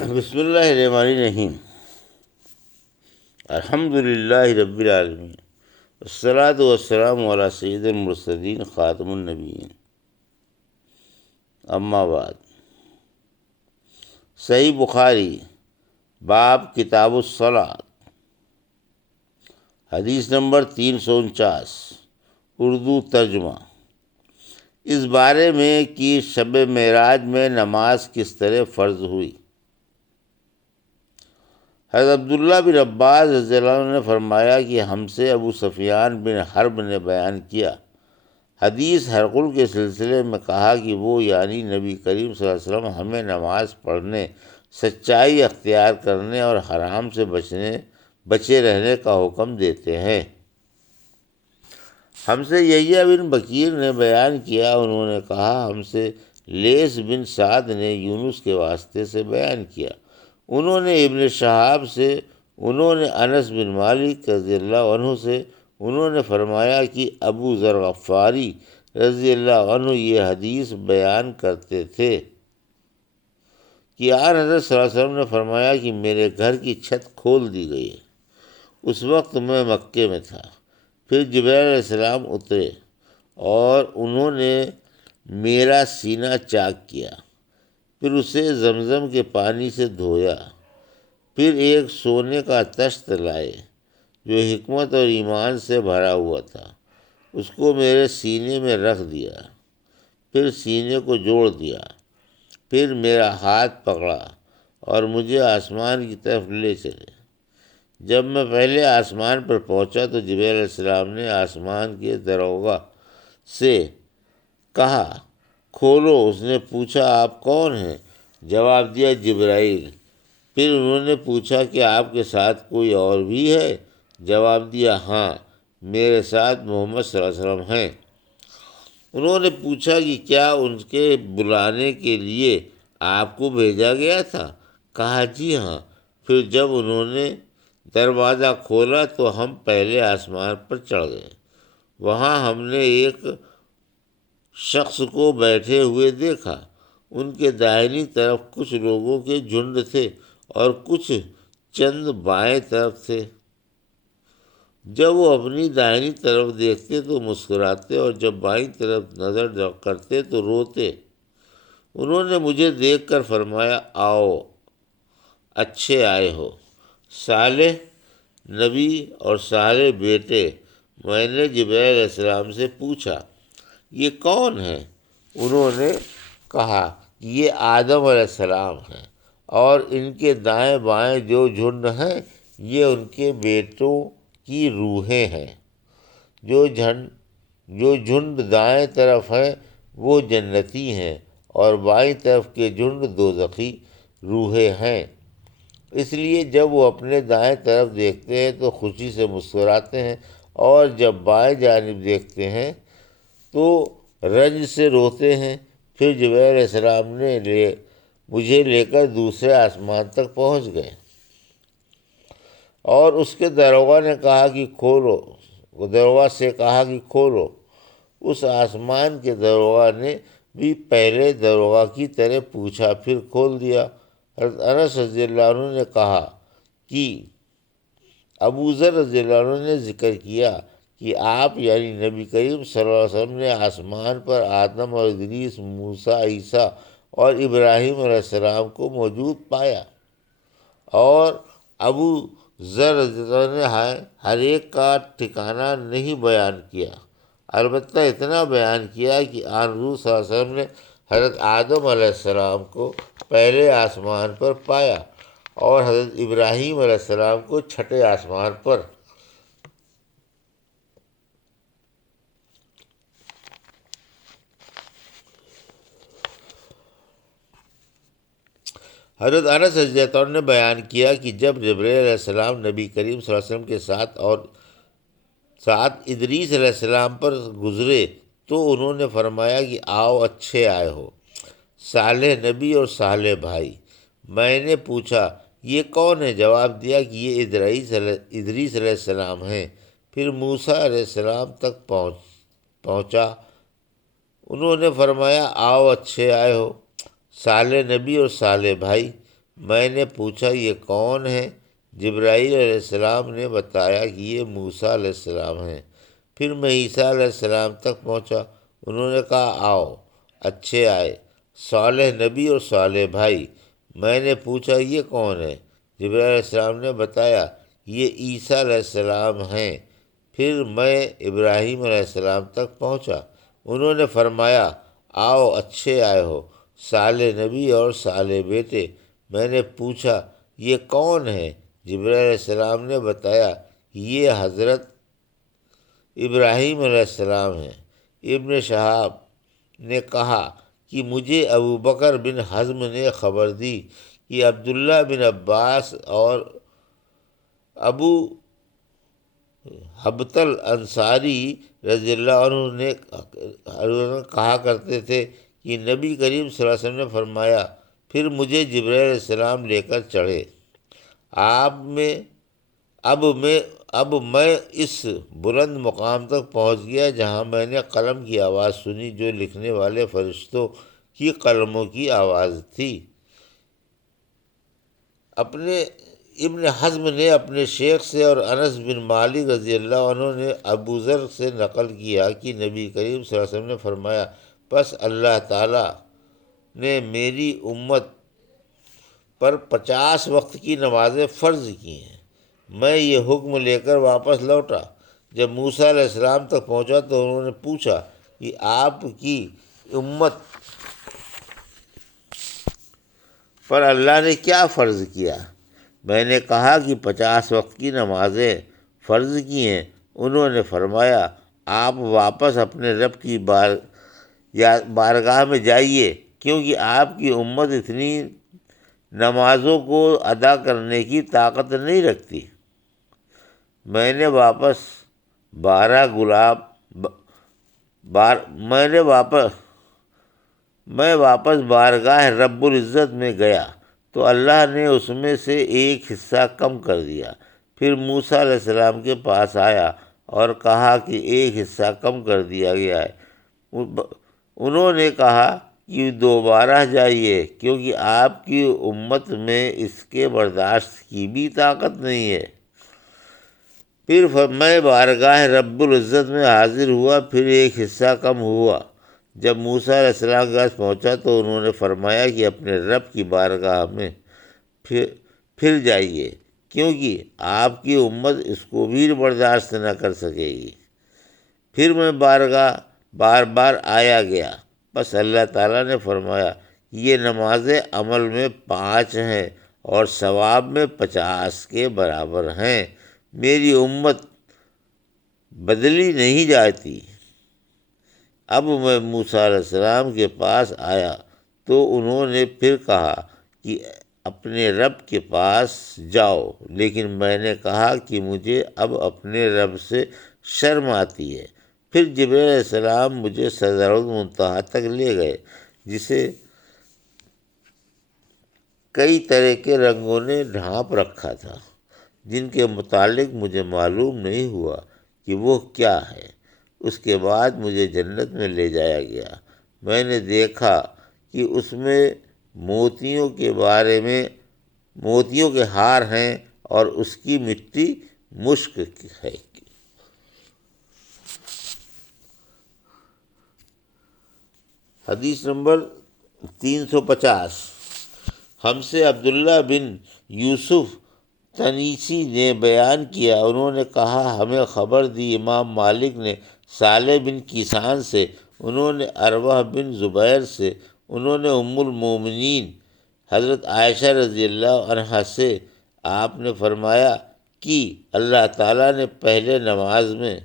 بسم اللہ الرحمن الرحیم۔ الحمد للہ رب العالمین، والصلاۃ والسلام علی سید المرسلین خاتم النبیین، اما بعد۔ صحیح بخاری باب کتاب الصلاۃ، حدیث نمبر 349، اردو ترجمہ۔ اس بارے میں کہ شب معراج میں نماز کس طرح فرض ہوئی، حضرت عبداللہ بن عباس رضی اللہ عنہ نے فرمایا کہ ہم سے ابو سفیان بن حرب نے بیان کیا، حدیث ہرقل کے سلسلے میں کہا کہ وہ یعنی نبی کریم صلی اللہ علیہ وسلم ہمیں نماز پڑھنے، سچائی اختیار کرنے اور حرام سے بچے رہنے کا حکم دیتے ہیں۔ ہم سے یحییٰ بن بکیر نے بیان کیا، انہوں نے کہا ہم سے لیث بن سعد نے یونس کے واسطے سے بیان کیا، انہوں نے ابن شہاب سے، انہوں نے انس بن مالک رضی اللہ عنہ سے، انہوں نے فرمایا کہ ابو ذر غفاری رضی اللہ عنہ یہ حدیث بیان کرتے تھے کہ آن حضرت صلی اللہ علیہ وسلم نے فرمایا کہ میرے گھر کی چھت کھول دی گئی ہے۔ اس وقت میں مکے میں تھا۔ پھر جبرائیل علیہ السلام اترے اور انہوں نے میرا سینہ چاک کیا، پھر اسے زمزم کے پانی سے دھویا، پھر ایک سونے کا تشت لائے جو حکمت اور ایمان سے بھرا ہوا تھا، اس کو میرے سینے میں رکھ دیا، پھر سینے کو جوڑ دیا، پھر میرا ہاتھ پکڑا اور مجھے آسمان کی طرف لے چلے۔ جب میں پہلے آسمان پر پہنچا تو جبرائیل علیہ السلام نے آسمان کے دروگا سے کہا کھولو۔ اس نے پوچھا آپ کون ہیں؟ جواب دیا جبرائیل۔ پھر انہوں نے پوچھا کہ آپ کے ساتھ کوئی اور بھی ہے؟ جواب دیا ہاں، میرے ساتھ محمد صلی اللہ علیہ وسلم ہیں۔ انہوں نے پوچھا کہ کیا ان کے بلانے کے لیے آپ کو بھیجا گیا تھا؟ کہا جی ہاں۔ پھر جب انہوں نے دروازہ کھولا تو ہم پہلے آسمان پر چڑھ گئے۔ وہاں ہم نے ایک شخص کو بیٹھے ہوئے دیکھا، ان کے داہنی طرف کچھ لوگوں کے جھنڈ تھے اور کچھ چند بائیں طرف تھے۔ جب وہ اپنی داہنی طرف دیکھتے تو مسکراتے اور جب بائیں طرف نظر کرتے تو روتے۔ انہوں نے مجھے دیکھ کر فرمایا آؤ، اچھے آئے ہو، صالح نبی اور صالح بیٹے۔ میں نے جبرائیل علیہ السلام سے پوچھا یہ کون ہے؟ انہوں نے کہا یہ آدم علیہ السلام ہیں، اور ان کے دائیں بائیں جو جھنڈ ہیں یہ ان کے بیٹوں کی روحیں ہیں۔ جو جھنڈ دائیں طرف ہیں وہ جنتی ہیں اور بائیں طرف کے جھنڈ دوزخی روحیں ہیں۔ اس لیے جب وہ اپنے دائیں طرف دیکھتے ہیں تو خوشی سے مسکراتے ہیں، اور جب بائیں جانب دیکھتے ہیں تو رنج سے روتے ہیں۔ پھر جبرائیل علیہ السلام نے مجھے لے کر دوسرے آسمان تک پہنچ گئے، اور اس کے دروگا نے کہا کہ کھولو، دروگا سے کہا کہ کھولو۔ اس آسمان کے دروگا نے بھی پہلے دروگا کی طرح پوچھا، پھر کھول دیا۔ حضرت انس رضی اللہ عنہ نے کہا کہ ابو ذر رضی اللہ عنہ نے ذکر کیا کہ آپ یعنی نبی کریم صلی اللہ علیہ وسلم نے آسمان پر آدم اور ادریس، موسیٰ، عیسیٰ اور ابراہیم علیہ السلام کو موجود پایا، اور ابو ذر رضی اللہ عنہ نے ہر ایک کا ٹھکانہ نہیں بیان کیا، البتہ اتنا بیان کیا کہ آن حضور صلی اللہ علیہ وسلم نے حضرت آدم علیہ السلام کو پہلے آسمان پر پایا اور حضرت ابراہیم علیہ السلام کو چھٹے آسمان پر۔ حضرت انس رضی اللہ عنہ نے بیان کیا کہ جب جبرائیل علیہ السلام نبی کریم صلی اللہ علیہ وسلم کے ساتھ ادریس علیہ السلام پر گزرے تو انہوں نے فرمایا کہ آؤ، اچھے آئے ہو، صالح نبی اور صالح بھائی۔ میں نے پوچھا یہ کون ہے؟ جواب دیا کہ یہ ادریس علیہ السلام ہیں۔ پھر موسیٰ علیہ السلام تک پہنچا۔ انہوں نے فرمایا آؤ، اچھے آئے ہو، صالح نبی اور صالح بھائی۔ میں نے پوچھا یہ کون ہے؟ جبرائیل علیہ السلام نے بتایا کہ یہ موسیٰ علیہ السلام ہیں۔ پھر میں عیسیٰ علیہ السلام تک پہنچا، انہوں نے کہا آؤ، اچھے آئے، صالح نبی اور صالح بھائی۔ میں نے پوچھا یہ کون ہے؟ جبرائیل علیہ السلام نے بتایا یہ عیسیٰ علیہ السلام ہیں۔ پھر میں ابراہیم علیہ السلام تک پہنچا، انہوں نے فرمایا آؤ، اچھے آئے ہو، صالح نبی اور صالح بیٹے۔ میں نے پوچھا یہ کون ہے؟ جبرائیل علیہ السلام نے بتایا یہ حضرت ابراہیم علیہ السلام ہیں۔ ابن شہاب نے کہا کہ مجھے ابو بکر بن حزم نے خبر دی کہ عبداللہ بن عباس اور ابو حبتل انصاری رضی اللہ عنہ نے کہا کرتے تھے کہ نبی کریم صلی اللہ علیہ وسلم نے فرمایا، پھر مجھے جبرائیل علیہ السلام لے کر چڑھے۔ اب میں اس بلند مقام تک پہنچ گیا جہاں میں نے قلم کی آواز سنی جو لکھنے والے فرشتوں کی قلموں کی آواز تھی۔ ابن حزم نے اپنے شیخ سے اور انس بن مالک رضی اللہ عنہ نے ابو ذر سے نقل کیا کہ نبی کریم صلی اللہ علیہ وسلم نے فرمایا، پس اللہ تعالیٰ نے میری امت پر 50 وقت کی نمازیں فرض کی ہیں۔ میں یہ حکم لے کر واپس لوٹا۔ جب موسیٰ علیہ السلام تک پہنچا تو انہوں نے پوچھا کہ آپ کی امت پر اللہ نے کیا فرض کیا؟ میں نے کہا کہ 50 وقت کی نمازیں فرض کی ہیں۔ انہوں نے فرمایا آپ واپس اپنے رب کی بارگاہ میں جائیے، کیونکہ آپ کی امت اتنی نمازوں کو ادا کرنے کی طاقت نہیں رکھتی۔ میں نے واپس بارگاہ رب العزت میں گیا تو اللہ نے اس میں سے ایک حصہ کم کر دیا۔ پھر موسیٰ علیہ السلام کے پاس آیا اور کہا کہ ایک حصہ کم کر دیا گیا ہے۔ انہوں نے کہا کہ دوبارہ جائیے، کیونکہ آپ کی امت میں اس کے برداشت کی بھی طاقت نہیں ہے۔ پھر میں بارگاہ رب العزت میں حاضر ہوا، پھر ایک حصہ کم ہوا۔ جب موسیٰ علیہ السلام کے پاس پہنچا تو انہوں نے فرمایا کہ اپنے رب کی بارگاہ میں پھر جائیے، کیونکہ آپ کی امت اس کو بھی برداشت نہ کر سکے گی۔ پھر میں بار بار آیا گیا، بس اللہ تعالیٰ نے فرمایا یہ نمازیں عمل میں 5 ہیں اور ثواب میں 50 کے برابر ہیں، میری امت بدلی نہیں جاتی۔ اب میں موسیٰ علیہ السلام کے پاس آیا تو انہوں نے پھر کہا کہ اپنے رب کے پاس جاؤ، لیکن میں نے کہا کہ مجھے اب اپنے رب سے شرم آتی ہے۔ پھر جبرائیل علیہ السلام مجھے سدرۃ المنتہا تک لے گئے، جسے کئی طرح کے رنگوں نے ڈھانپ رکھا تھا، جن کے متعلق مجھے معلوم نہیں ہوا کہ وہ کیا ہے۔ اس کے بعد مجھے جنت میں لے جایا گیا۔ میں نے دیکھا کہ اس میں موتیوں کے ہار ہیں اور اس کی مٹی مشک ہے۔ حدیث نمبر 350۔ ہم سے عبداللہ بن یوسف تنیسی نے بیان کیا، انہوں نے کہا ہمیں خبر دی امام مالک نے صالح بن کیسان سے، انہوں نے عروہ بن زبیر سے، انہوں نے ام المومنین حضرت عائشہ رضی اللہ عنہا سے، آپ نے فرمایا کہ اللہ تعالیٰ نے پہلے نماز میں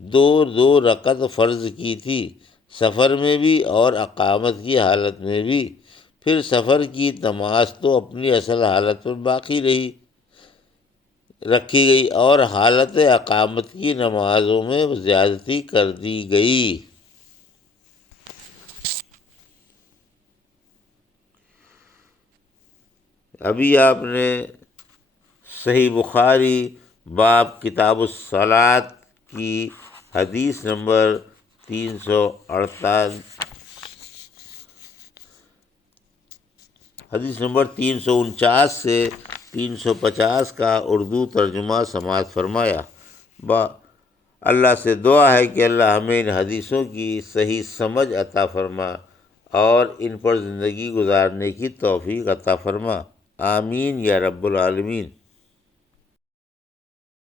2 رکعت فرض کی تھی، سفر میں بھی اور اقامت کی حالت میں بھی۔ پھر سفر کی نماز تو اپنی اصل حالت میں باقی رکھی گئی اور حالت اقامت کی نمازوں میں زیادتی کر دی گئی۔ ابھی آپ نے صحیح بخاری باب کتاب الصلاۃ کی حدیث نمبر 348 حدیث نمبر 349 سے 350 کا اردو ترجمہ سماعت فرمایا۔ اللہ سے دعا ہے کہ اللہ ہمیں ان حدیثوں کی صحیح سمجھ عطا فرما اور ان پر زندگی گزارنے کی توفیق عطا فرما، آمین یا رب العالمین۔